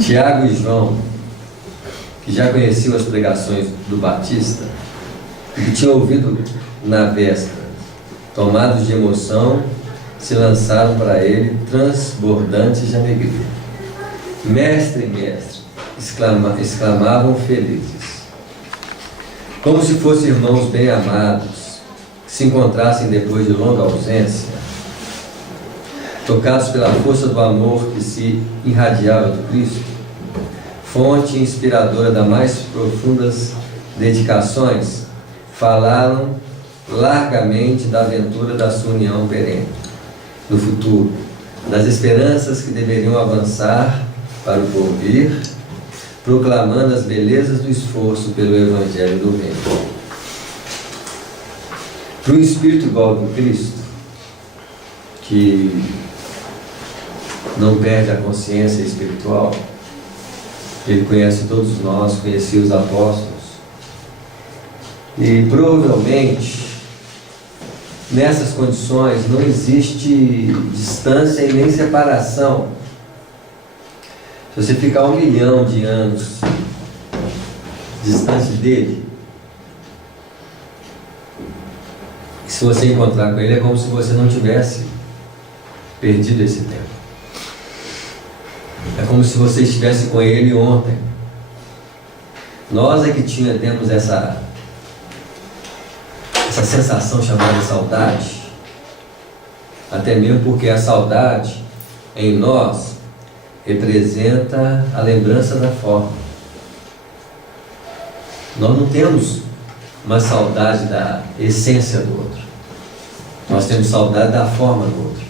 Tiago e João, que já conheciam as pregações do Batista, e que tinham ouvido na véspera, tomados de emoção, se lançaram para ele, transbordantes de alegria. Mestre, mestre, exclamavam felizes. Como se fossem irmãos bem-amados, que se encontrassem depois de longa ausência, tocados pela força do amor que se irradiava do Cristo, fonte inspiradora das mais profundas dedicações, falaram largamente da aventura da sua união perene, do futuro, das esperanças que deveriam avançar para o porvir, proclamando as belezas do esforço pelo Evangelho do Reino. Para um espírito igual do Cristo, que não perde a consciência espiritual, ele conhece todos nós, conhecia os apóstolos, e provavelmente nessas condições não existe distância e nem separação. Se você ficar 1 milhão de anos distante dele, se você encontrar com ele, é como se você não tivesse perdido esse tempo. É como se você estivesse com ele ontem. Nós é que temos essa sensação chamada saudade, até mesmo porque a saudade em nós representa a lembrança da forma. Nós não temos uma saudade da essência do outro, nós temos saudade da forma do outro,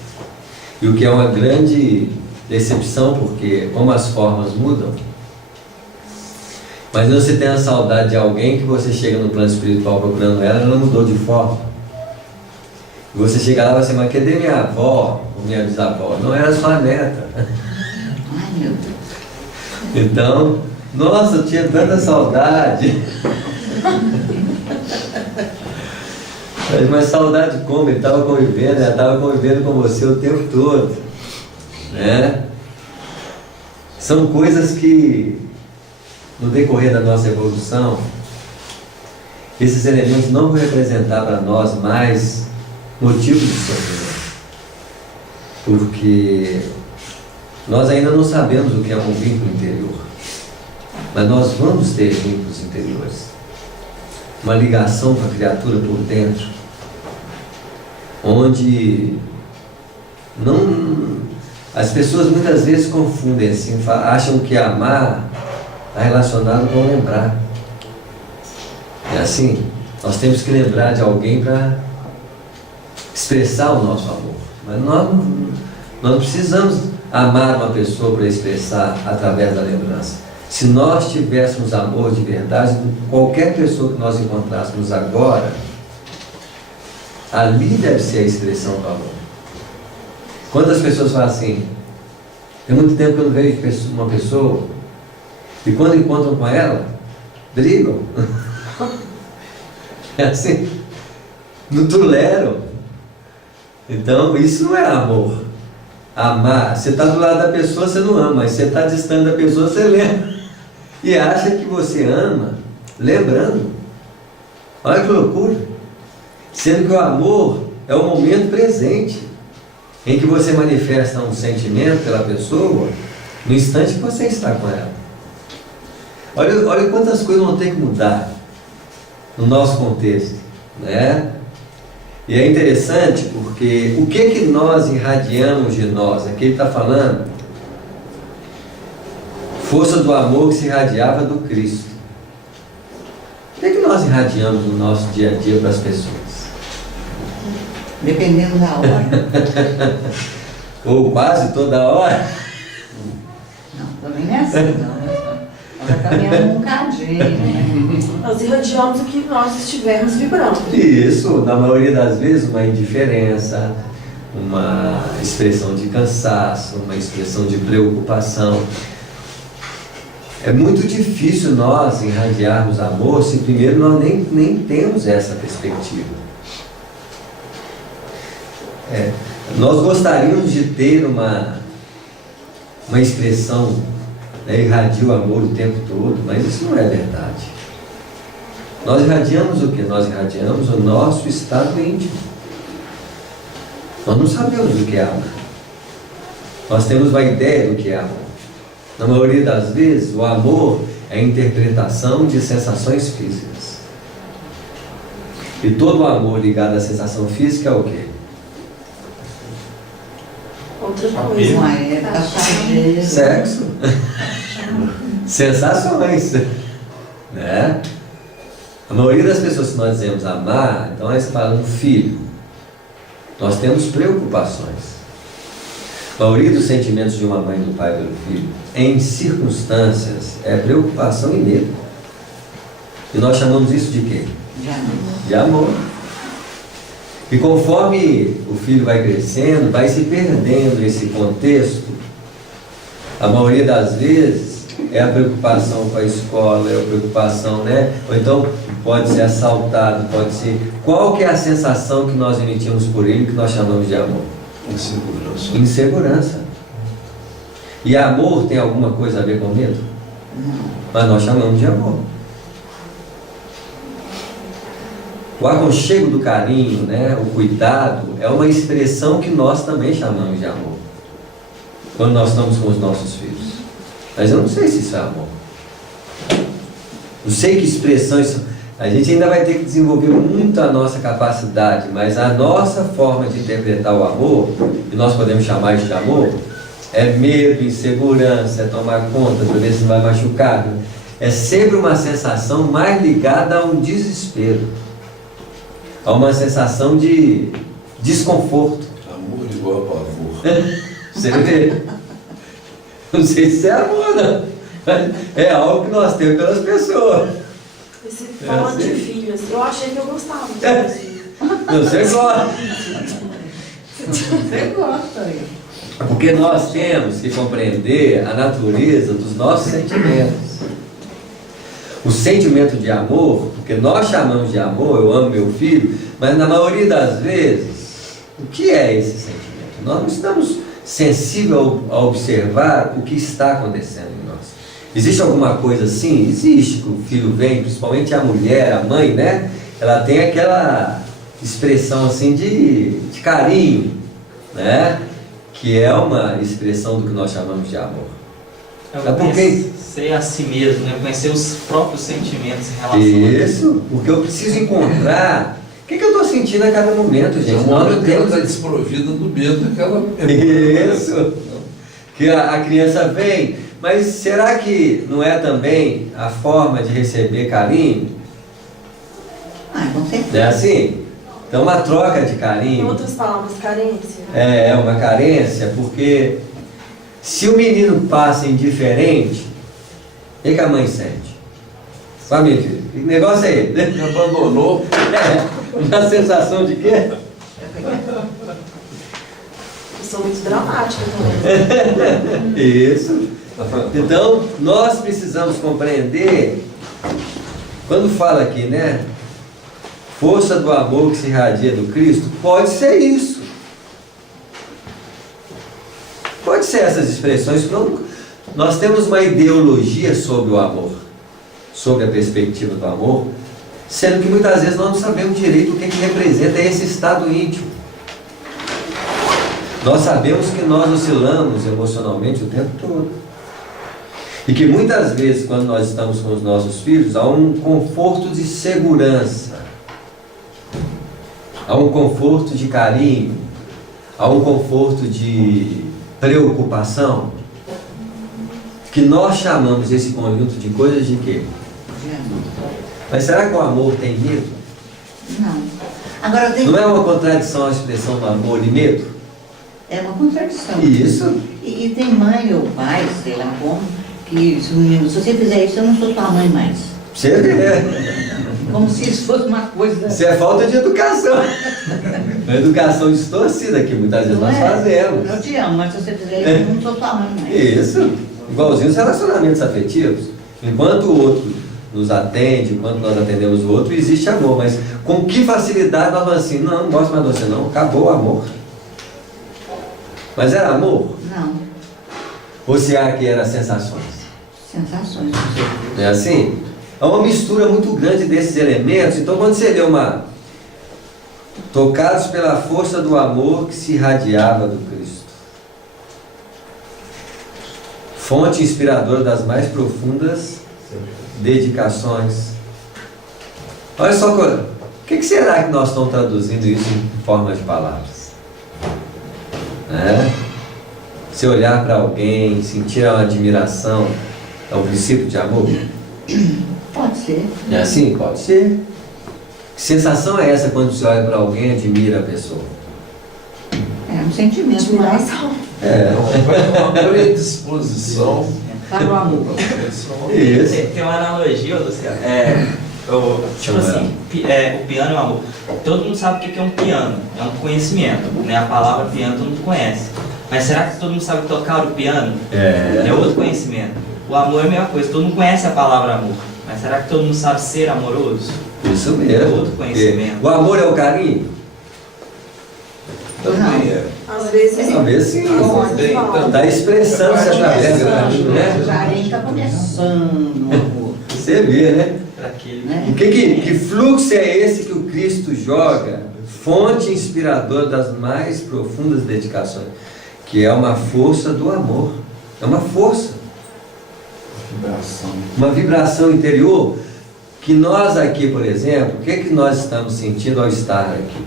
e o que é uma grande decepção, porque como as formas mudam, mas você tem a saudade de alguém que você chega no plano espiritual procurando ela mudou de forma. E você chega lá e vai assim, mas cadê minha avó ou minha bisavó? Não era sua neta. Ai, meu Deus. Então, nossa, eu tinha tanta saudade. Mas saudade como? Ele estava convivendo, ela estava convivendo com você o tempo todo, né? São coisas que no decorrer da nossa evolução, esses elementos não vão representar para nós mais motivo de sofrimento, porque nós ainda não sabemos o que é um vínculo interior, mas nós vamos ter vínculos interiores, uma ligação com a criatura por dentro, onde as pessoas muitas vezes confundem assim, acham que amar está relacionado com lembrar. É assim, nós temos que lembrar de alguém para expressar o nosso amor. Mas nós não precisamos amar uma pessoa para expressar através da lembrança. Se nós tivéssemos amor de verdade, qualquer pessoa que nós encontrássemos agora, ali deve ser a expressão do amor. Quantas pessoas falam assim, tem muito tempo que eu não vejo uma pessoa, e quando encontram com ela, brigam. É assim, não toleram. Então, isso não é amor. Amar, você está do lado da pessoa, você não ama, mas você está distante da pessoa, você lembra. E acha que você ama, lembrando. Olha que loucura. Sendo que o amor é o momento presente, em que você manifesta um sentimento pela pessoa, no instante que você está com ela. Olha quantas coisas vão ter que mudar no nosso contexto, né? E é interessante porque o que nós irradiamos de nós? Aqui ele está falando força do amor que se irradiava do Cristo. O que nós irradiamos no nosso dia a dia para as pessoas? Dependendo da hora. Ou quase toda hora? Não, também não é assim, não. Ela caminhando um bocadinho, né? Nós irradiamos o que nós estivermos vibrando. Isso, na maioria das vezes, uma indiferença, uma expressão de cansaço, uma expressão de preocupação. É muito difícil nós irradiarmos amor se primeiro nós nem temos essa perspectiva. Nós gostaríamos de ter uma expressão né, irradia o amor o tempo todo, mas isso não é verdade. Nós irradiamos o que? Nós irradiamos o nosso estado íntimo. Nós não sabemos o que é amor. Nós temos uma ideia do que é amor. Na maioria das vezes, o amor é a interpretação de sensações físicas. E todo amor ligado à sensação física é o quê? Outra coisa. Ué, é passageiro. Sexo. Sensações. Né? A maioria das pessoas que nós dizemos amar, então elas falam um filho. Nós temos preocupações. A maioria dos sentimentos de uma mãe e do pai pelo filho, em circunstâncias, é preocupação e medo. E nós chamamos isso de quê? De amor. E conforme o filho vai crescendo, vai se perdendo esse contexto. A maioria das vezes é a preocupação com a escola, é a preocupação, né? Ou então pode ser assaltado, pode ser... Qual que é a sensação que nós emitimos por ele que nós chamamos de amor? Insegurança. Insegurança. E amor tem alguma coisa a ver com medo? Não. Mas nós chamamos de amor. O aconchego do carinho, né? O cuidado, é uma expressão que nós também chamamos de amor. Quando nós estamos com os nossos filhos. Mas eu não sei se isso é amor. Não sei que expressões... A gente ainda vai ter que desenvolver muito a nossa capacidade, mas a nossa forma de interpretar o amor, que nós podemos chamar de amor, é medo, insegurança, é tomar conta, para ver se não vai machucar. É sempre uma sensação mais ligada a um desespero, a uma sensação de desconforto. Amor igual a pavor. Você vê? Não sei se é amor, não. É algo que nós temos pelas pessoas. Esse falando de filhos, eu achei que eu gostava disso. Você gosta. Você gosta aí. Porque nós temos que compreender a natureza dos nossos sentimentos. O sentimento de amor, porque nós chamamos de amor, eu amo meu filho, mas na maioria das vezes, o que é esse sentimento? Nós não estamos sensíveis a observar o que está acontecendo em nós. Existe alguma coisa assim? Existe, que o filho vem, principalmente a mulher, a mãe, né? Ela tem aquela expressão assim de carinho, né? Que é uma expressão do que nós chamamos de amor. É porque... conhecer a si mesmo, né? Conhecer os próprios sentimentos em relação a Isso, porque eu preciso encontrar o que eu estou sentindo a cada momento, gente. Então, Nós não ela temos está desprovida do medo daquela... isso. Que a criança vem, mas será que não é também a forma de receber carinho? Ah, com certeza. É assim? Então uma troca de Em carinho. outras palavras, carência. É uma carência, porque se o menino passa indiferente, o que a mãe sente? Família, que negócio é esse? Me abandonou. Uma sensação de quê? Eu sou muito dramática também. Isso. Então, nós precisamos compreender, quando fala aqui, né? Força do amor que se irradia do Cristo, pode ser isso. Pode ser essas expressões. Nós temos uma ideologia sobre o amor, sobre a perspectiva do amor, sendo que muitas vezes nós não sabemos direito o que representa esse estado íntimo. Nós sabemos que nós oscilamos emocionalmente o tempo todo. E que muitas vezes, quando nós estamos com os nossos filhos, há um conforto de segurança, há um conforto de carinho, há um conforto de preocupação, que nós chamamos esse conjunto de coisas de quê? De amor. Mas será que o amor tem medo? Não. Agora tem... Não é uma contradição a expressão do amor e medo? É uma contradição. Isso. E tem mãe ou pai, sei lá como, que se o menino, se você fizer isso, eu não sou tua mãe mais. Você vê. Como se isso fosse uma coisa... Isso é falta de educação. Uma educação distorcida que muitas vezes Não nós é? fazemos. Eu te amo, mas se você fizer isso, eu não sou tua mãe mais. Isso. Igualzinho os relacionamentos afetivos. Enquanto o outro nos atende, enquanto nós atendemos o outro, existe amor. Mas com que facilidade nós falamos assim, não gosto mais de você não, acabou o amor. Mas era amor? Não. Ou se há que era sensações? Sensações do seu Deus. Não é assim? É uma mistura muito grande desses elementos. Então, quando você lê uma tocados pela força do amor que se irradiava do Cristo, fonte inspiradora das mais profundas dedicações. Olha só, o que será que nós estamos traduzindo isso em forma de palavras? Se olhar para alguém, sentir uma admiração, é um princípio de amor? Pode ser. É assim? Pode ser. Que sensação é essa quando você olha para alguém e admira a pessoa? É um sentimento mais Admiração. Vai ter uma predisposição. para o amor. Isso. Tem uma analogia, Luciano. Tipo assim, o piano é um amor. Todo mundo sabe o que é um piano. É um conhecimento, né? A palavra piano todo mundo conhece. Mas será que todo mundo sabe tocar o piano? É outro conhecimento. O amor é a mesma coisa. Todo mundo conhece a palavra amor. Mas será que todo mundo sabe ser amoroso? Isso mesmo. Outro conhecimento. O amor é o carinho? Também é. Às vezes. Talvez sim. Também, também. Está expressando essa através do carinho, O né? carinho está começando o amor. Você vê, né? Para aquele. Né? Que fluxo é esse que o Cristo joga? Fonte inspiradora das mais profundas dedicações, que é uma força do amor. É uma força, uma vibração interior, que nós aqui, por exemplo, o que é que nós estamos sentindo ao estar aqui?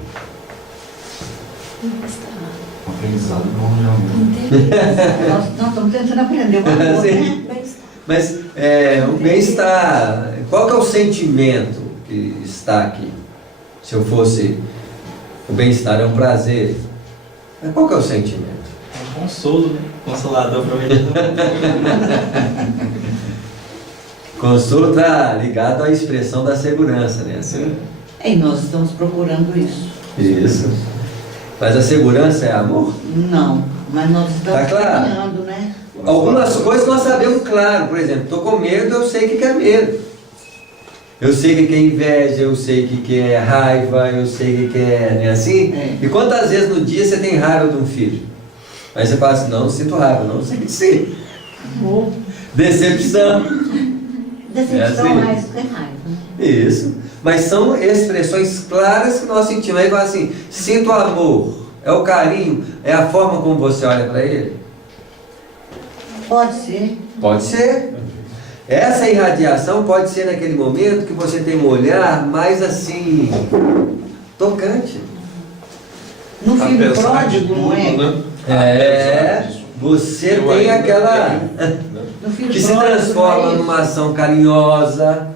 Aprendizado bom de amor. Nós estamos tentando aprender o amor, Sim. né? Bem-estar. Mas o bem-estar, qual que é o sentimento que está aqui? Se eu fosse, o bem-estar é um prazer, mas qual que é o sentimento? É um consolo, né? Consolador para o medidor. Consolo está ligado à expressão da segurança, né? Assim? E nós estamos procurando isso. Isso. Mas a segurança é amor? Não, mas nós estamos Tá claro. caminhando, né? Algumas coisas nós sabemos claro. Por exemplo, estou com medo, eu sei o que é medo. Eu sei o que é inveja, eu sei o que é raiva, eu sei o que é... Né, assim? É. E quantas vezes no dia você tem raiva de um filho? Aí você fala assim, não sinto raiva, não sei que sim. Decepção. Decepção É assim. mais que raiva. Isso. Mas são expressões claras que nós sentimos. Aí fala assim, sinto amor, é o carinho, é a forma como você olha para ele? Pode ser. Pode ser. Essa irradiação pode ser naquele momento que você tem um olhar mais assim, tocante. No filho Apesar de pródigo, não tudo, é? né? É, você Eu tem ainda aquela No filho que se pródigo, transforma não é numa ação carinhosa,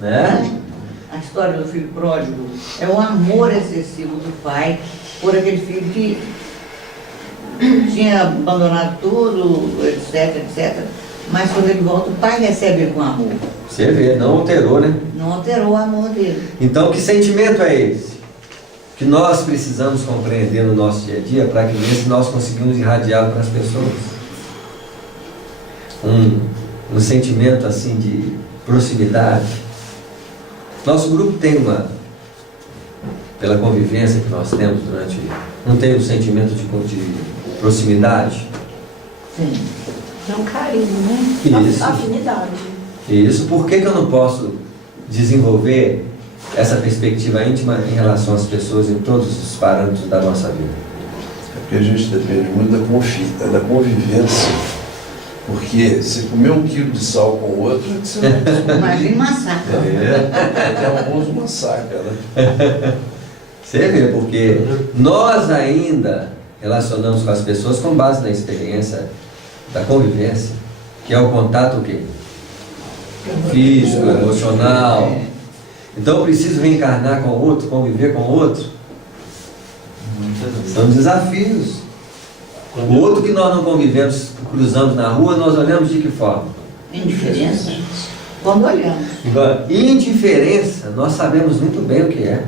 né? isso? A história do filho pródigo é o amor excessivo do pai por aquele filho que tinha abandonado tudo, etc, etc. Mas quando ele volta, o pai recebe ele com amor. Você vê, não alterou, né? Não alterou o amor dele. Então, que sentimento é esse? Que nós precisamos compreender no nosso dia a dia para que nesse nós conseguimos irradiá-lo para as pessoas. Um sentimento assim de proximidade. Nosso grupo tem pela convivência que nós temos não tem um sentimento de proximidade? Sim. É um carinho, né? Isso. Afinidade. Isso, por que eu não posso desenvolver essa perspectiva íntima em relação às pessoas em todos os parâmetros da nossa vida? É porque a gente depende muito da convivência. Porque se comer 1 quilo de sal com o outro, você não descobrir. Imagina massacre. É um famoso massacre, né? Você vê, porque nós ainda relacionamos com as pessoas com base na experiência da convivência, que é o contato o quê? Físico, emocional. Então eu preciso reencarnar com o outro, conviver com o outro. São desafios. O outro que nós não convivemos, cruzamos na rua, nós olhamos de que forma? Indiferença? Quando olhamos. Agora, indiferença, nós sabemos muito bem o que é.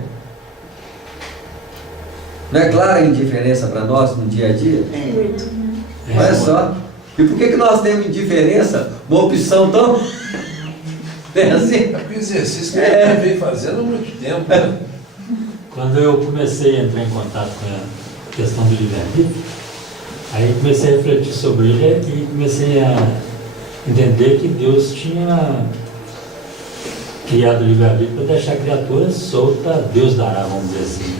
Não é clara a indiferença para nós no dia a dia? É. Muito. Olha só. E por que nós temos indiferença? Uma opção tão... É assim? É porque o exercício que a gente vem fazendo há muito tempo, né? Quando eu comecei a entrar em contato com a questão do livre-arbítrio, aí comecei a refletir sobre ele e comecei a entender que Deus tinha criado o livre-arbítrio para deixar a criatura solta, Deus dará, vamos dizer assim.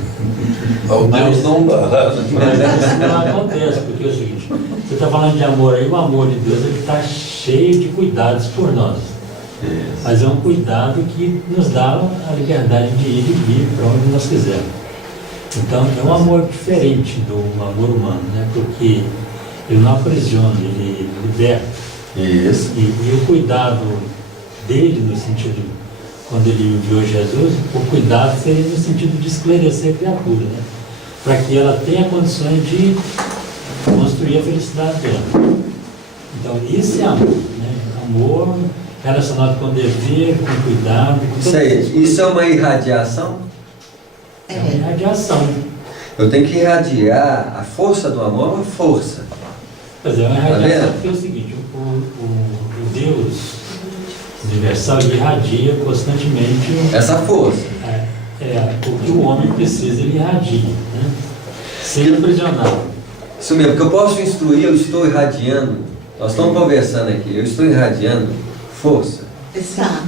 Ao Deus não dá. Mas isso não acontece, porque é o seguinte, você está falando de amor aí, o amor de Deus está cheio de cuidados por nós. Mas é um cuidado que nos dá a liberdade de ir e vir para onde nós quisermos. Então é um amor diferente do amor humano, né? Porque ele não aprisiona, ele liberta. Isso. E o cuidado dele, no sentido, quando ele enviou Jesus, o cuidado seria no sentido de esclarecer a criatura, né? Para que ela tenha condições de construir a felicidade dela. Então isso é amor, né? Amor relacionado com dever, com cuidado. Com Isso aí, isso é uma irradiação? É uma irradiação. Eu tenho que irradiar, a força do amor é uma força. Quer dizer, é uma Tá irradiação vendo? porque é o seguinte, o Deus universal ele irradia constantemente Essa força. o que o homem precisa, ele irradia, né? Sem aprisionar. Isso mesmo, que eu posso instruir, eu estou irradiando. Nós estamos conversando aqui, eu estou irradiando força. Está.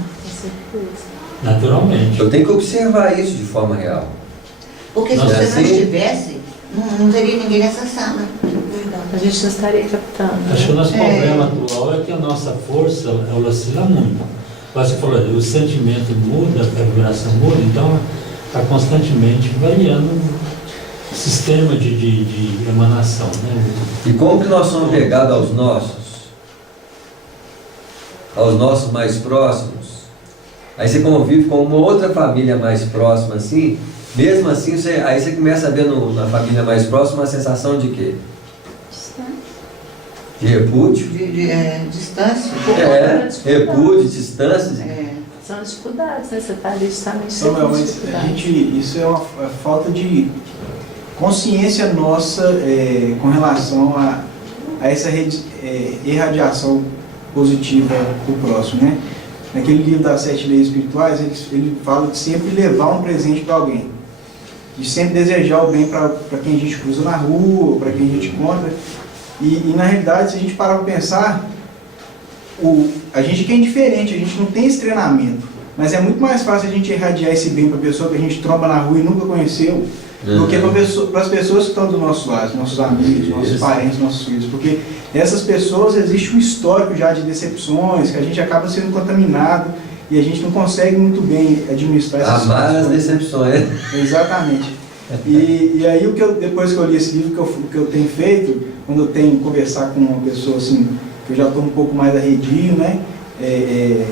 Naturalmente. Eu tenho que observar isso de forma real. Porque se Não, você é não assim? estivesse, não teria ninguém nessa sala. A gente não estaria captando. Acho que o nosso É. problema atual é que a nossa força ela oscila muito. Você falou, o sentimento muda, a vibração muda, então está constantemente variando o sistema de emanação, né? E como que nós somos ligados aos nossos mais próximos? Aí você convive com uma outra família mais próxima assim, mesmo assim, aí você começa a ver na família mais próxima uma sensação de quê? De repúdio. Distância. Repúdio, distância. São dificuldades, né? Você está ali justamente Samuel, mas a dificuldades. gente, isso é uma falta de consciência nossa com relação a essa irradiação positiva do próximo, né? Naquele livro das 7 leis espirituais, ele fala de sempre levar um presente para alguém, de sempre desejar o bem para quem a gente cruza na rua, para quem a gente encontra. E na realidade, se a gente parar para pensar, a gente que é indiferente, a gente não tem esse treinamento, mas é muito mais fácil a gente irradiar esse bem para a pessoa que a gente tromba na rua e nunca conheceu, do que para as pessoas que estão do nosso lado, nossos amigos, nossos parentes, nossos filhos, porque essas pessoas, existe um histórico já de decepções, que a gente acaba sendo contaminado e a gente não consegue muito bem administrar essas Amar as situações. decepções. Exatamente. E aí, depois que eu li esse livro, que eu tenho feito, quando eu tenho que conversar com uma pessoa assim, que eu já estou um pouco mais arredio, né?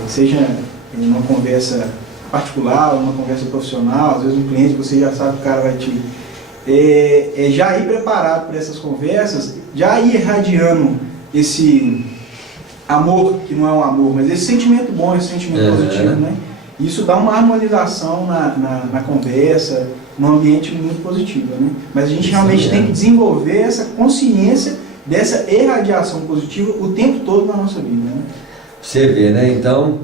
Seja em uma conversa particular, uma conversa profissional, às vezes um cliente, você já sabe que o cara vai te... já ir preparado para essas conversas, já ir irradiando esse amor, que não é um amor, mas esse sentimento bom, esse sentimento positivo, né? Isso dá uma harmonização na conversa, num ambiente muito positivo, né? Mas a gente realmente tem que desenvolver essa consciência dessa irradiação positiva o tempo todo na nossa vida, né? Você vê, né? Então,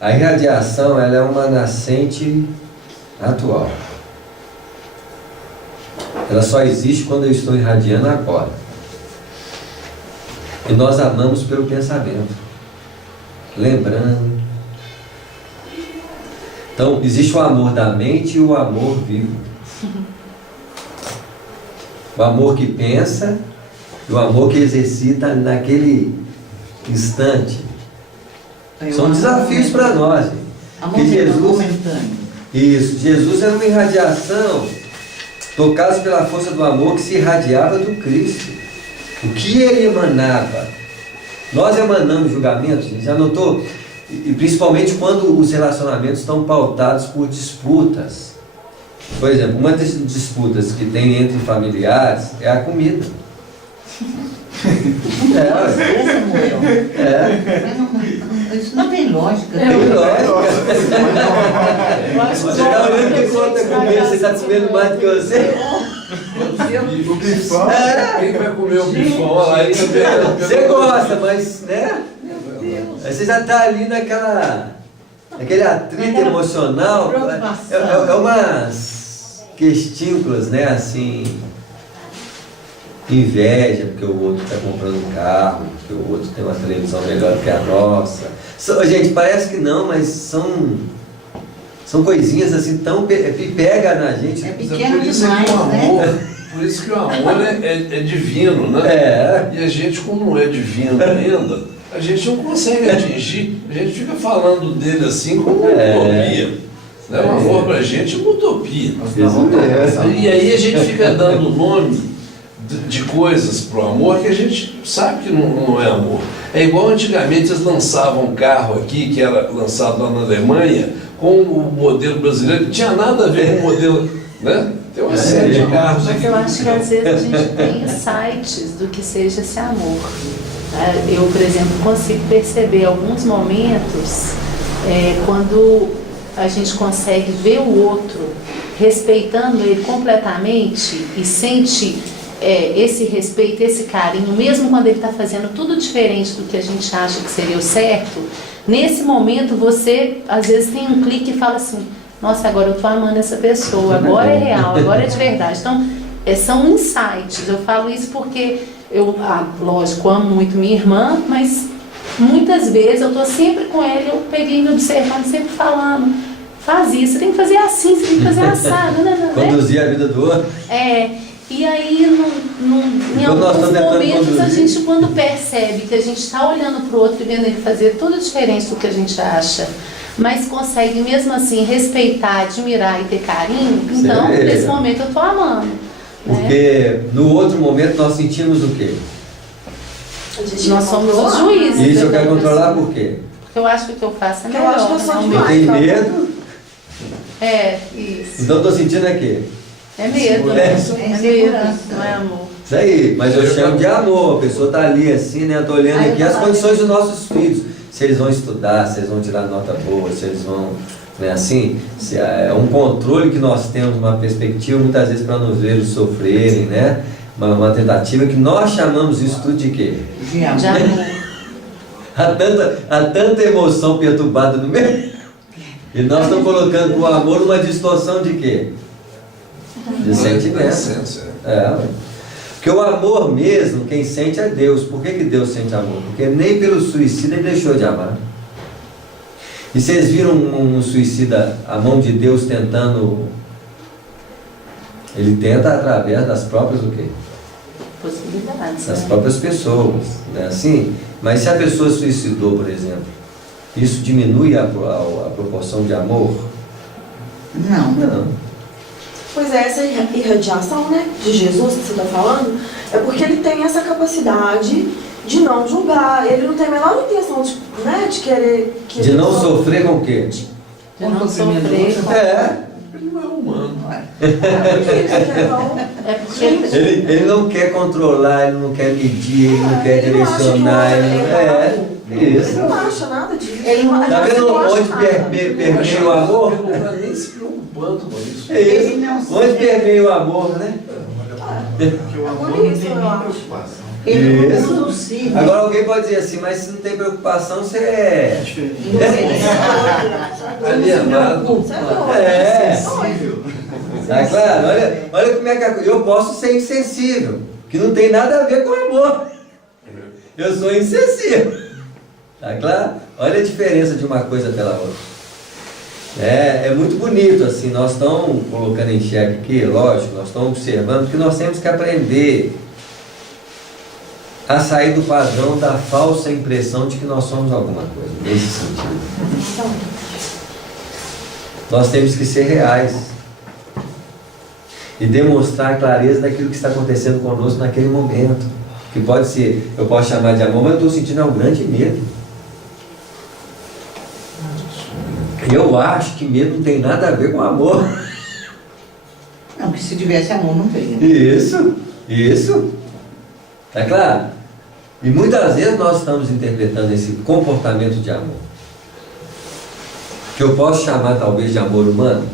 a irradiação ela é uma nascente atual. Ela só existe quando eu estou irradiando agora. E nós amamos pelo pensamento, lembrando. Então, existe o amor da mente e o amor vivo. O amor que pensa e o amor que exercita naquele instante. São desafios para nós. Amor momentâneo. Isso, Jesus era uma irradiação, tocados pela força do amor que se irradiava do Cristo. O que ele emanava? Nós emanamos julgamento, gente, já notou? E principalmente quando os relacionamentos estão pautados por disputas. Por exemplo, uma das disputas que tem entre familiares é a comida. Isso não tem lógica. Tem lógica. Eu acho Você está olhando que conta comer, você está comendo mais do que você? O bifão, Quem vai comer o bifão lá? Você gosta, mas, né? Aí você já está ali naquele atrito emocional. É umas questínculas, né? Assim, inveja porque o outro está comprando um carro, porque o outro tem uma televisão melhor que a nossa. Gente, parece que não, mas são coisinhas assim tão pega na gente. É Mas pequeno por isso demais, que o amor, né? por isso que o amor é divino, né? É. E a gente, como não é divino ainda, a gente não consegue atingir, a gente fica falando dele assim como uma utopia. Né? O amor pra gente é uma utopia. E aí a gente fica dando nome de coisas pro amor que a gente sabe que não é amor. É igual antigamente eles lançavam um carro aqui, que era lançado lá na Alemanha, com o modelo brasileiro, que tinha nada a ver com o modelo, né? Tem uma série de carros Mas aqui. eu acho que às vezes a gente tem insights do que seja esse amor. Eu, por exemplo, consigo perceber alguns momentos quando a gente consegue ver o outro respeitando ele completamente e sente esse respeito, esse carinho, mesmo quando ele está fazendo tudo diferente do que a gente acha que seria o certo. Nesse momento você às vezes tem um clique e fala assim: nossa, agora eu estou amando essa pessoa, agora é real, agora é de verdade. Então, são insights. Eu falo isso porque eu, lógico, amo muito minha irmã, mas muitas vezes eu estou sempre com ela, eu peguei me observando, sempre falando: faz isso, você tem que fazer assim, você tem que fazer assado, né? Conduzir a vida do outro. E aí, em alguns momentos, a gente, quando percebe que a gente está olhando para o outro e vendo ele fazer tudo diferente do que a gente acha, mas consegue mesmo assim respeitar, admirar e ter carinho, então, nesse momento, eu estou amando. Porque no outro momento nós sentimos o quê? Nós somos os juízes. Isso eu quero controlar por quê? Porque eu acho que o que eu faço é Eu melhor. acho que eu sou né? Eu demais. tenho medo, Isso. então eu estou sentindo aqui. É medo, né? É medo, não é amor. Isso aí, mas eu chamo de amor. A pessoa está ali assim, né? Eu estou olhando aqui as condições dos nossos filhos. Se eles vão estudar, se eles vão tirar nota boa, se eles vão. Né, assim, é um controle que nós temos, uma perspectiva, muitas vezes para nos ver sofrerem, né? Uma tentativa que nós chamamos isso tudo de quê? De amor. De amor. Há tanta emoção perturbada no meio. E nós estamos colocando o amor numa distorção de quê? De sentimento. Porque o amor mesmo, quem sente é Deus. Por que Deus sente amor? Porque nem pelo suicida ele deixou de amar. E vocês viram um suicida, a mão de Deus tentando... Ele tenta através das próprias o quê? Possibilidades. Das próprias pessoas, né? Assim, mas se a pessoa suicidou, por exemplo, isso diminui a proporção de amor? Não. Pois é, essa irradiação, né, de Jesus que você está falando, é porque ele tem essa capacidade de não julgar, ele não tem a menor intenção de, né, de querer... De não sofrer com o quê? De não sofrer. Ele não é humano. É porque Ele não quer controlar, ele não quer medir, ele não quer direcionar. Isso. Ele não acha nada disso. Tá vendo onde permeia o amor? Ele não está nem se preocupando com isso. É isso. Onde permeia o amor, né? Porque o amor não tem nenhuma preocupação. Ele não é Isso. possível. Agora alguém pode dizer assim, mas se não tem preocupação, você é... Alienado. Tá claro? Olha como é que eu posso ser insensível, que não tem nada a ver com amor. Eu sou insensível. Tá claro? Olha a diferença de uma coisa pela outra. É muito bonito, assim, nós estamos colocando em xeque aqui, lógico, nós estamos observando que nós temos que aprender a sair do padrão da falsa impressão de que nós somos alguma coisa, nesse sentido. Nós temos que ser reais e demonstrar a clareza daquilo que está acontecendo conosco naquele momento. Que pode ser, eu posso chamar de amor, mas eu estou sentindo um grande medo. Eu acho que medo não tem nada a ver com amor. Não, que se tivesse amor não teria. Isso. Tá claro? E muitas vezes nós estamos interpretando esse comportamento de amor, que eu posso chamar talvez de amor humano.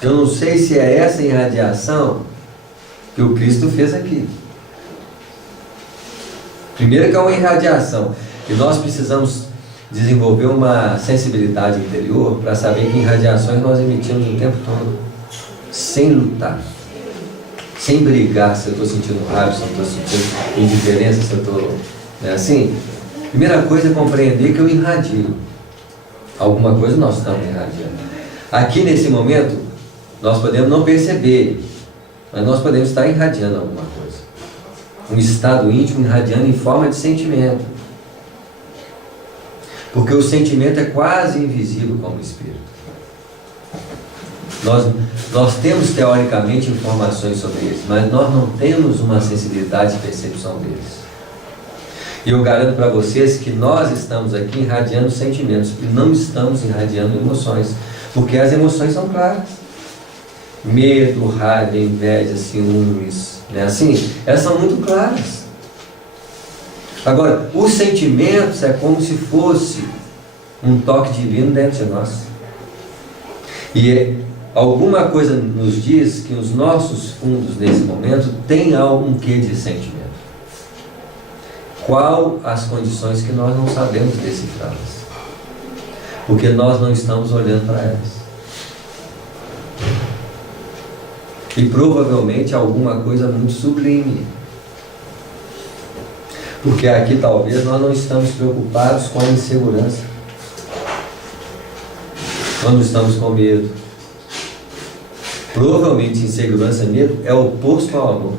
Eu não sei se é essa irradiação que o Cristo fez aqui. Primeiro que é uma irradiação, e nós precisamos desenvolver uma sensibilidade interior para saber que irradiações nós emitimos o tempo todo, sem lutar, sem brigar se eu estou sentindo raiva, se eu estou sentindo indiferença, se eu estou... Não é assim? Primeira coisa é compreender que eu irradio. Alguma coisa nós estamos irradiando. Aqui nesse momento, nós podemos não perceber, mas nós podemos estar irradiando alguma coisa. Um estado íntimo irradiando em forma de sentimento. Porque o sentimento é quase invisível como o espírito. Nós temos teoricamente informações sobre eles, mas nós não temos uma sensibilidade de percepção deles. E eu garanto para vocês que nós estamos aqui irradiando sentimentos e não estamos irradiando emoções, porque as emoções são claras. Medo, raiva, inveja, ciúmes, né? Assim, elas são muito claras. Agora, os sentimentos é como se fosse um toque divino dentro de nós. E alguma coisa nos diz que os nossos fundos nesse momento têm algum quê de sentimento. Qual as condições que nós não sabemos decifrá-las? Porque nós não estamos olhando para elas. E provavelmente alguma coisa muito sublime. Porque aqui talvez nós não estamos preocupados com a insegurança. Nós não estamos com medo. Provavelmente insegurança e medo é oposto ao amor.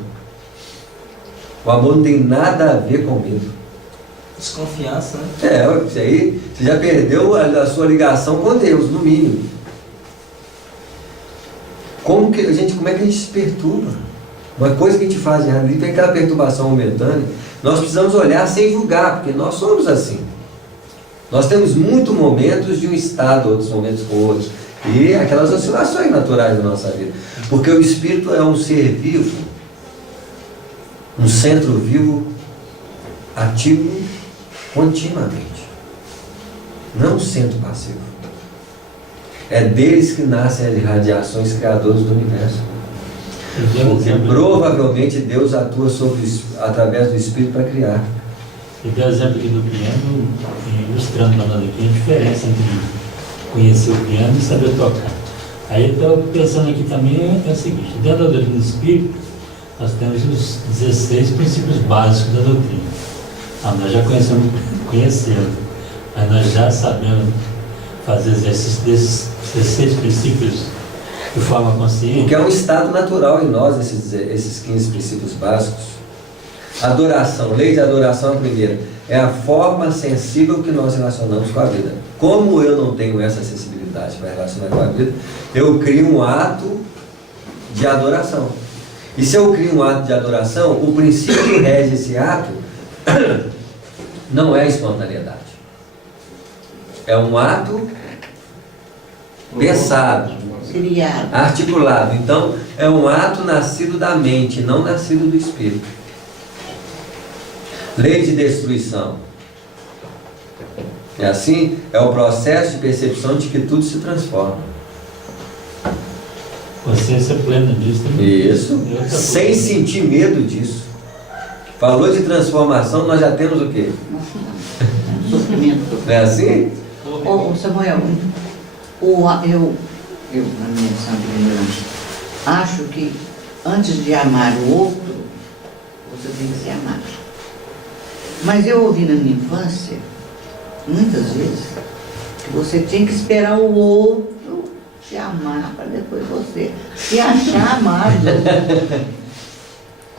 O amor não tem nada a ver com medo. Desconfiança, né? Isso aí, você já perdeu a sua ligação com Deus, no mínimo. Como é que a gente se perturba? Uma coisa que a gente faz errado, tem aquela perturbação momentânea, nós precisamos olhar sem julgar, porque nós somos assim. Nós temos muitos momentos de um estado, outros momentos com outros, e aquelas oscilações naturais da nossa vida. Porque o espírito é um ser vivo, um centro vivo, ativo continuamente. Não um centro passivo. É deles que nascem as radiações criadoras do universo. Porque provavelmente Deus atua através do Espírito para criar. Eu dei o exemplo aqui do piano, ilustrando para nós aqui a diferença entre conhecer o piano e saber tocar. Aí eu estou pensando aqui também é o seguinte, dentro da doutrina do Espírito, nós temos os 16 princípios básicos da doutrina. Nós já conhecemos, mas nós já sabemos fazer exercício desses 16 princípios de forma consciente. Porque é um estado natural em nós, esses 15 princípios básicos. Adoração, lei de adoração é a primeira. É a forma sensível que nós relacionamos com a vida. Como eu não tenho essa sensibilidade para relacionar com a vida, eu crio um ato de adoração. E se eu crio um ato de adoração, o princípio que rege esse ato não é a espontaneidade. É um ato pensado, criado, articulado. Então, é um ato nascido da mente, não nascido do espírito. Lei de destruição. É assim? É o processo de percepção de que tudo se transforma. Consciência plena disso também. Isso. Sem sentir medo disso. Falou de transformação, nós já temos o quê? sofrimento. Não é assim? Ô Samuel, eu, na minha visão de ignorância, acho que antes de amar o outro, você tem que ser amado. Mas eu ouvi na minha infância, muitas vezes, que você tem que esperar o outro te amar para depois você se achar amado.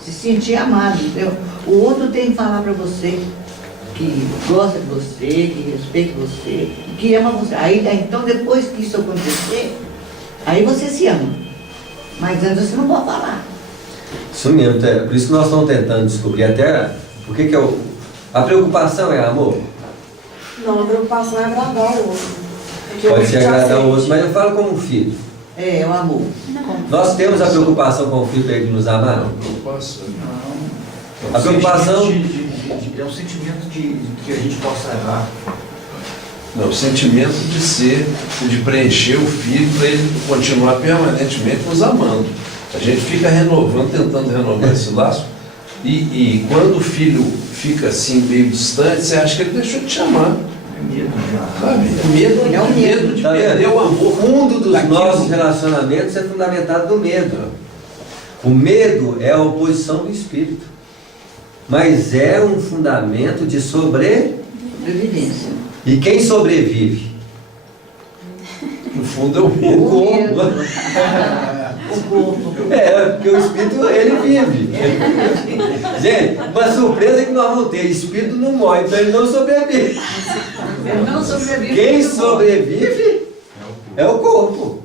Se sentir amado, entendeu? O outro tem que falar para você que gosta de você, que respeita você, que ama você. Aí, então, depois que isso acontecer, aí você se ama. Mas antes você não pode falar. Isso mesmo, por isso que nós estamos tentando descobrir até por que a preocupação é amor. Não, a preocupação é agradar o outro. Pode ser agradar o outro, mas eu falo como filho. É o amor. Nós temos a preocupação com o filho para ele nos amar? Preocupação. A preocupação... É um sentimento de que a gente possa errar. Não, o sentimento de preencher o filho para ele continuar permanentemente nos amando. A gente fica renovando, tentando renovar esse laço. E quando o filho fica assim, meio distante, você acha que ele deixou de te amar. É medo já. Sabe? Medo de Tá perder vendo? o amor. O fundo dos daquilo. nossos relacionamentos é fundamentado no medo. O medo é a oposição do espírito, mas é um fundamento de Previdência. E quem sobrevive? No fundo é o medo. O corpo. O corpo. Porque o espírito, ele vive. Gente, uma surpresa que nós vamos ter: o espírito não morre, então ele não sobrevive. Ele não sobrevive. Quem sobrevive é o corpo.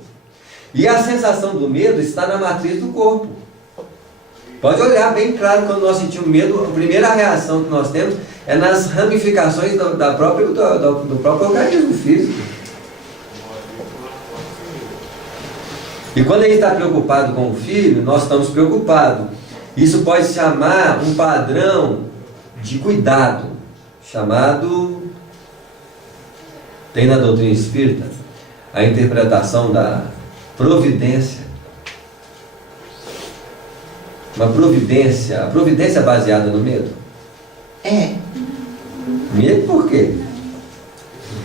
E a sensação do medo está na matriz do corpo. Pode olhar bem claro, quando nós sentimos medo, a primeira reação que nós temos é nas ramificações do próprio organismo físico. E quando a gente está preocupado com o filho, nós estamos preocupados. Isso pode chamar um padrão de cuidado, chamado, tem na doutrina espírita, a interpretação da providência. Uma providência, a providência é baseada no medo? É. Medo por quê?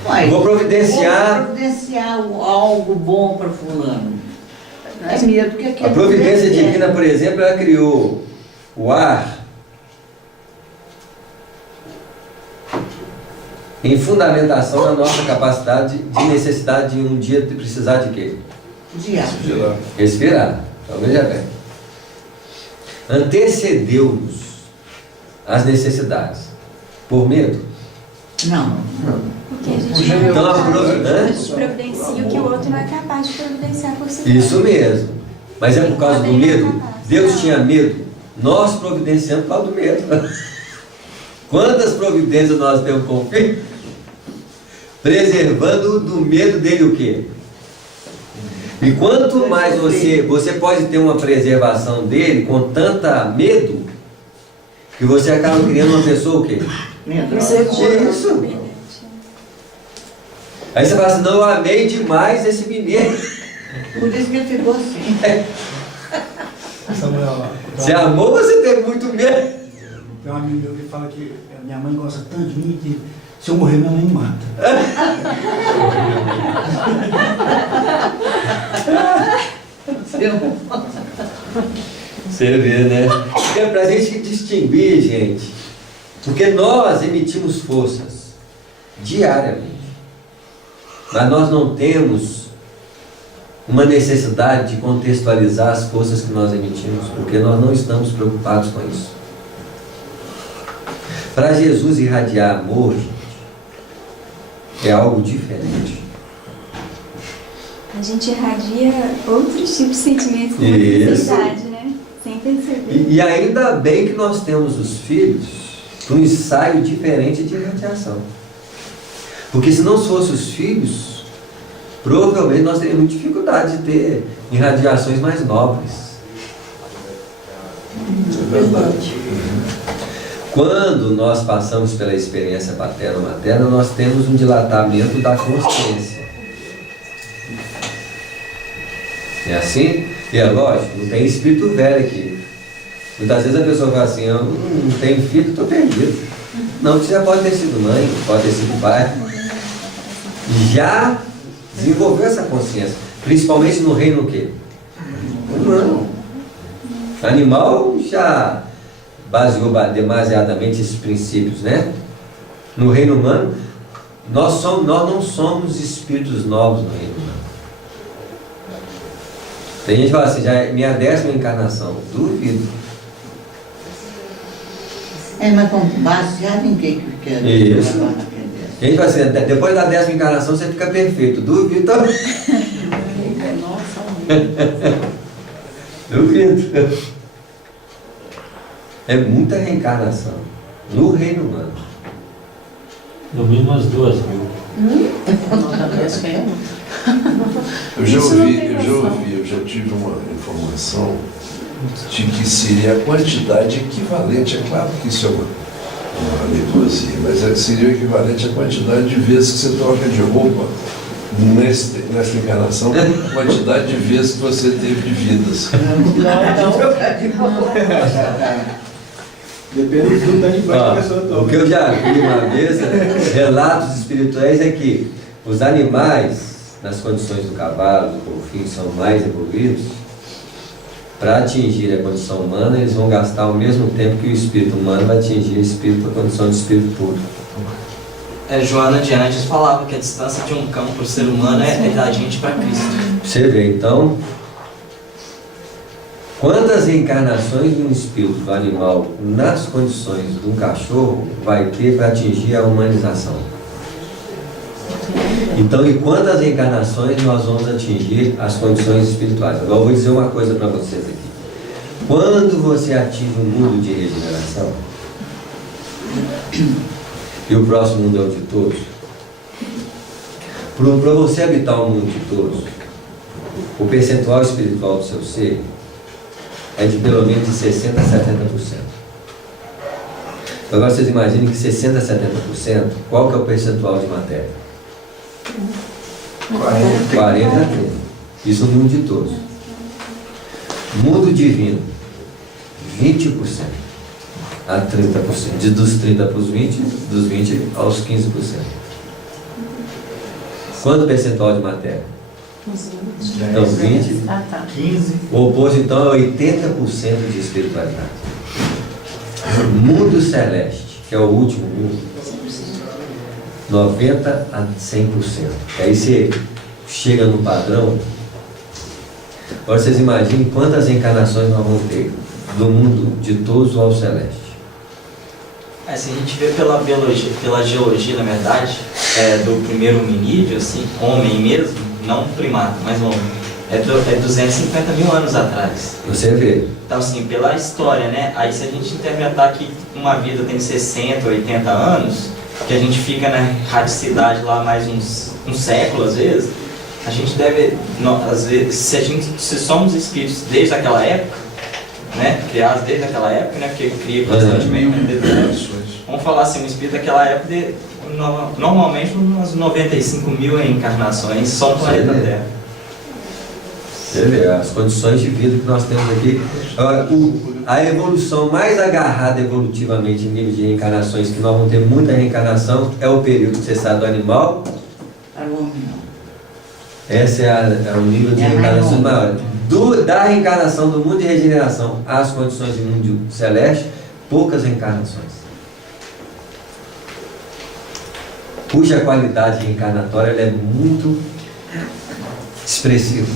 Uai, Vou providenciar. Vou providenciar algo bom para fulano. É medo que aquele. A providência divina, por exemplo, ela criou o ar em fundamentação da nossa capacidade de necessidade de um dia precisar de quê? De ar. Respirar. Então veja bem. Antecedeu-nos as necessidades por medo? Não. Porque a gente Então a providencia o que o outro não é capaz de providenciar por si. Isso mesmo. Mas é por causa do medo? Deus tinha medo. Nós providenciamos por causa do medo. Quantas providências nós temos com o filho? Preservando do medo dele o quê? E quanto mais você pode ter uma preservação dele com tanta medo, que você acaba criando uma pessoa o quê? Isso. Aí você fala assim: não, eu amei demais esse menino. Por isso que ele ficou assim. Samuel, Você amou, você teve muito medo. tem um amigo meu que fala que minha mãe gosta tanto de mim que se eu morrer, minha mãe me mata. Você vê, né? É pra gente distinguir, gente, porque nós emitimos forças diariamente, mas nós não temos uma necessidade de contextualizar as forças que nós emitimos, porque nós não estamos preocupados com isso. Para Jesus irradiar amor, é algo diferente. A gente irradia outros tipos de sentimentos com Isso. facilidade, né? Sem perceber. E ainda bem que nós temos os filhos para um ensaio diferente de irradiação. Porque se não fossem os filhos, provavelmente nós teríamos dificuldade de ter irradiações mais nobres. É verdade. Quando nós passamos pela experiência paterno-materna, nós temos um dilatamento da consciência. É assim? E é lógico, não tem espírito velho aqui. Muitas vezes a pessoa fala assim: eu não tenho filho, estou perdido. Não, você já pode ter sido mãe, pode ter sido pai. Já desenvolveu essa consciência. Principalmente no reino o quê? Humano. Animal já baseou demasiadamente esses princípios, né? No reino humano, nós não somos espíritos novos no reino humano. Tem gente que fala assim: já é minha 10ª encarnação. Duvido. Mas com baseado em que quer? Isso. A gente fala assim: depois da 10ª encarnação você fica perfeito. Duvido também. Duvido. É muita reencarnação no reino humano. No mínimo umas 2.000. Eu já tive uma informação de que seria a quantidade equivalente, é claro que isso é uma leitura, mas seria o equivalente à quantidade de vezes que você troca de roupa nessa encarnação, a quantidade de vezes que você teve de vidas. Depende do tanto que a pessoa toma. O que eu já vi uma vez, relatos espirituais, é que os animais, nas condições do cavalo, do golfinho, que são mais evoluídos, para atingir a condição humana, eles vão gastar o mesmo tempo que o espírito humano vai atingir o espírito, a condição de espírito puro. Joana de antes falava que a distância de um cão para o ser humano é da gente para Cristo. Você vê, então, quantas reencarnações de um espírito do animal nas condições de um cachorro vai ter para atingir a humanização? Então, e quantas reencarnações nós vamos atingir as condições espirituais? Agora eu vou dizer uma coisa para vocês aqui. Quando você atinge um mundo de regeneração, e o próximo mundo é o de todos, para você habitar o mundo de todos, o percentual espiritual do seu ser é de pelo menos de 60% a 70%. Agora vocês imaginem que 60% a 70%, qual que é o percentual de matéria? 40 a 30%. Isso no mundo de todos. Mundo divino, 20% a 30%. Dos 30 para os 20, dos 20 aos 15%. Quanto percentual de matéria? Então, 20, 15. o oposto então é 80% de espiritualidade. Mundo celeste, que é o último mundo, 90% a 100%. Aí você chega no padrão. Agora vocês imaginem quantas encarnações nós vamos ter do mundo ditoso ao celeste. Se a gente vê pela biologia, pela geologia, na verdade, do primeiro hominídeo, assim, homem mesmo, não primata, mas homem, é 250 mil anos atrás. Você vê. Então, assim, pela história, né? Aí se a gente interpretar que uma vida tem 60, 80 anos, que a gente fica na radicidade lá mais um século, às vezes, a gente deve, às vezes, se somos espíritos desde aquela época, né, criados desde aquela época, né, porque cria constantemente vamos falar assim, um espírito daquela época, normalmente umas 95 mil reencarnações só no planeta Terra. Você vê, as condições de vida que nós temos aqui. Agora, a evolução mais agarrada evolutivamente em nível de reencarnações, que nós vamos ter muita reencarnação, é o período que você sabe do animal. Esse é o nível de reencarnação maior. Da reencarnação do mundo de regeneração às condições de mundo celeste, poucas reencarnações. Cuja qualidade reencarnatória ela é muito expressiva.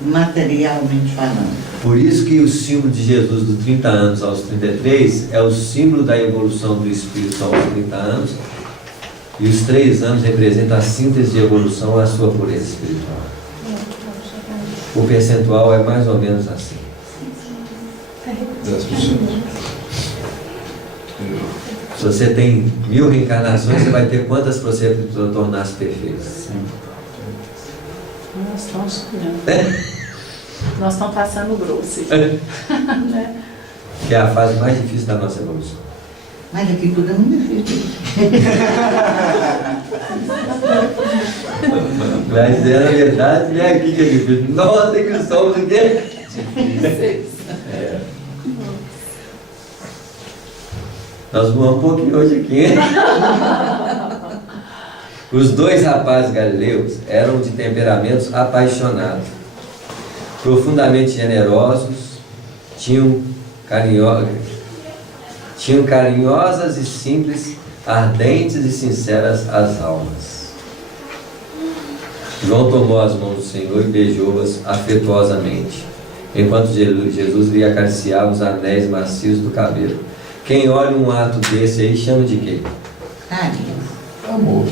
Materialmente falando. Por isso que o símbolo de Jesus dos 30 anos aos 33 é o símbolo da evolução do espírito aos 30 anos, e os 3 anos representam a síntese de evolução à sua pureza espiritual. O percentual é mais ou menos assim. 10%. Se você tem 1000 reencarnações, você vai ter quantas para você tornar-se perfeito? Nós estamos Nós estamos passando grosso. Né? Que é a fase mais difícil da nossa evolução. Mas aqui tudo é muito difícil. Mas na verdade não é aqui que é difícil. Nós é que somos o quê? Nós voamos um pouquinho hoje aqui, hein? Os 2 rapazes galileus eram de temperamentos apaixonados, profundamente generosos, tinham carinhosas e simples, ardentes e sinceras as almas. João tomou as mãos do Senhor e beijou-as afetuosamente, enquanto Jesus lhe acariciava os anéis macios do cabelo. Quem olha um ato desse aí chama de quê? Carinho. Amor.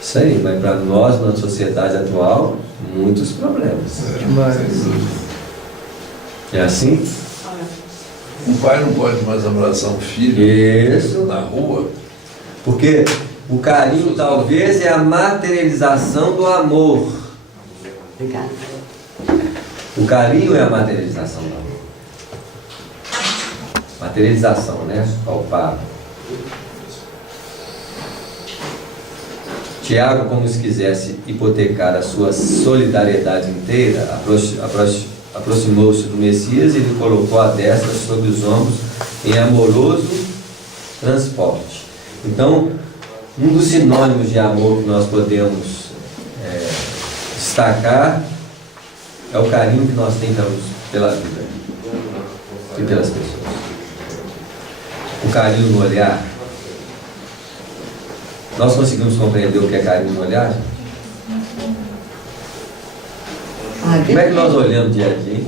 Isso aí, mas para nós, na sociedade atual, muitos problemas. É assim? Um pai não pode mais abraçar um filho Isso. na rua. Porque o carinho talvez é a materialização do amor. Obrigada. O carinho é a materialização do amor. Materialização, né? Palpável. Tiago, como se quisesse hipotecar a sua solidariedade inteira, aproximou-se do Messias e lhe colocou a destra sobre os ombros em amoroso transporte. Então, um dos sinônimos de amor que nós podemos destacar é o carinho que nós temos pela vida e pelas pessoas. O carinho no olhar. Nós conseguimos compreender o que é carinho no olhar? Como é que nós olhamos dia a dia?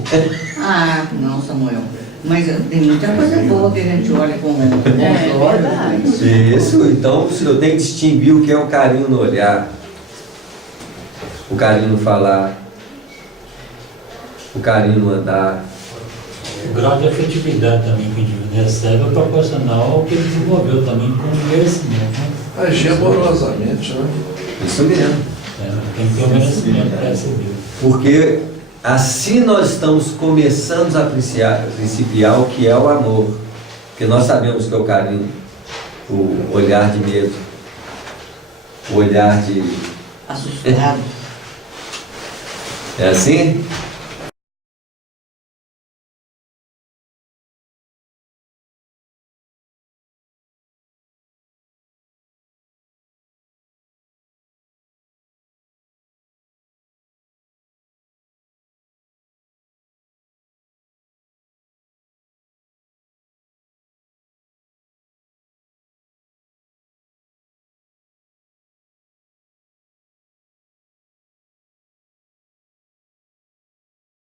Ah, não, Samuel. Mas tem muita coisa boa que a gente olha com os olhos. Isso, então eu tenho que distinguir o que é o carinho no olhar, o carinho no falar, o carinho no andar. O grau de afetividade também que o indivíduo recebe é proporcional ao que ele desenvolveu também com merecimento. Né? Agir amorosamente, né? Isso mesmo. Tem que ter um merecimento para receber. Porque assim nós estamos começando a principiar o que é o amor. Porque nós sabemos que é o carinho, o olhar de medo, o olhar de... assustado. É assim?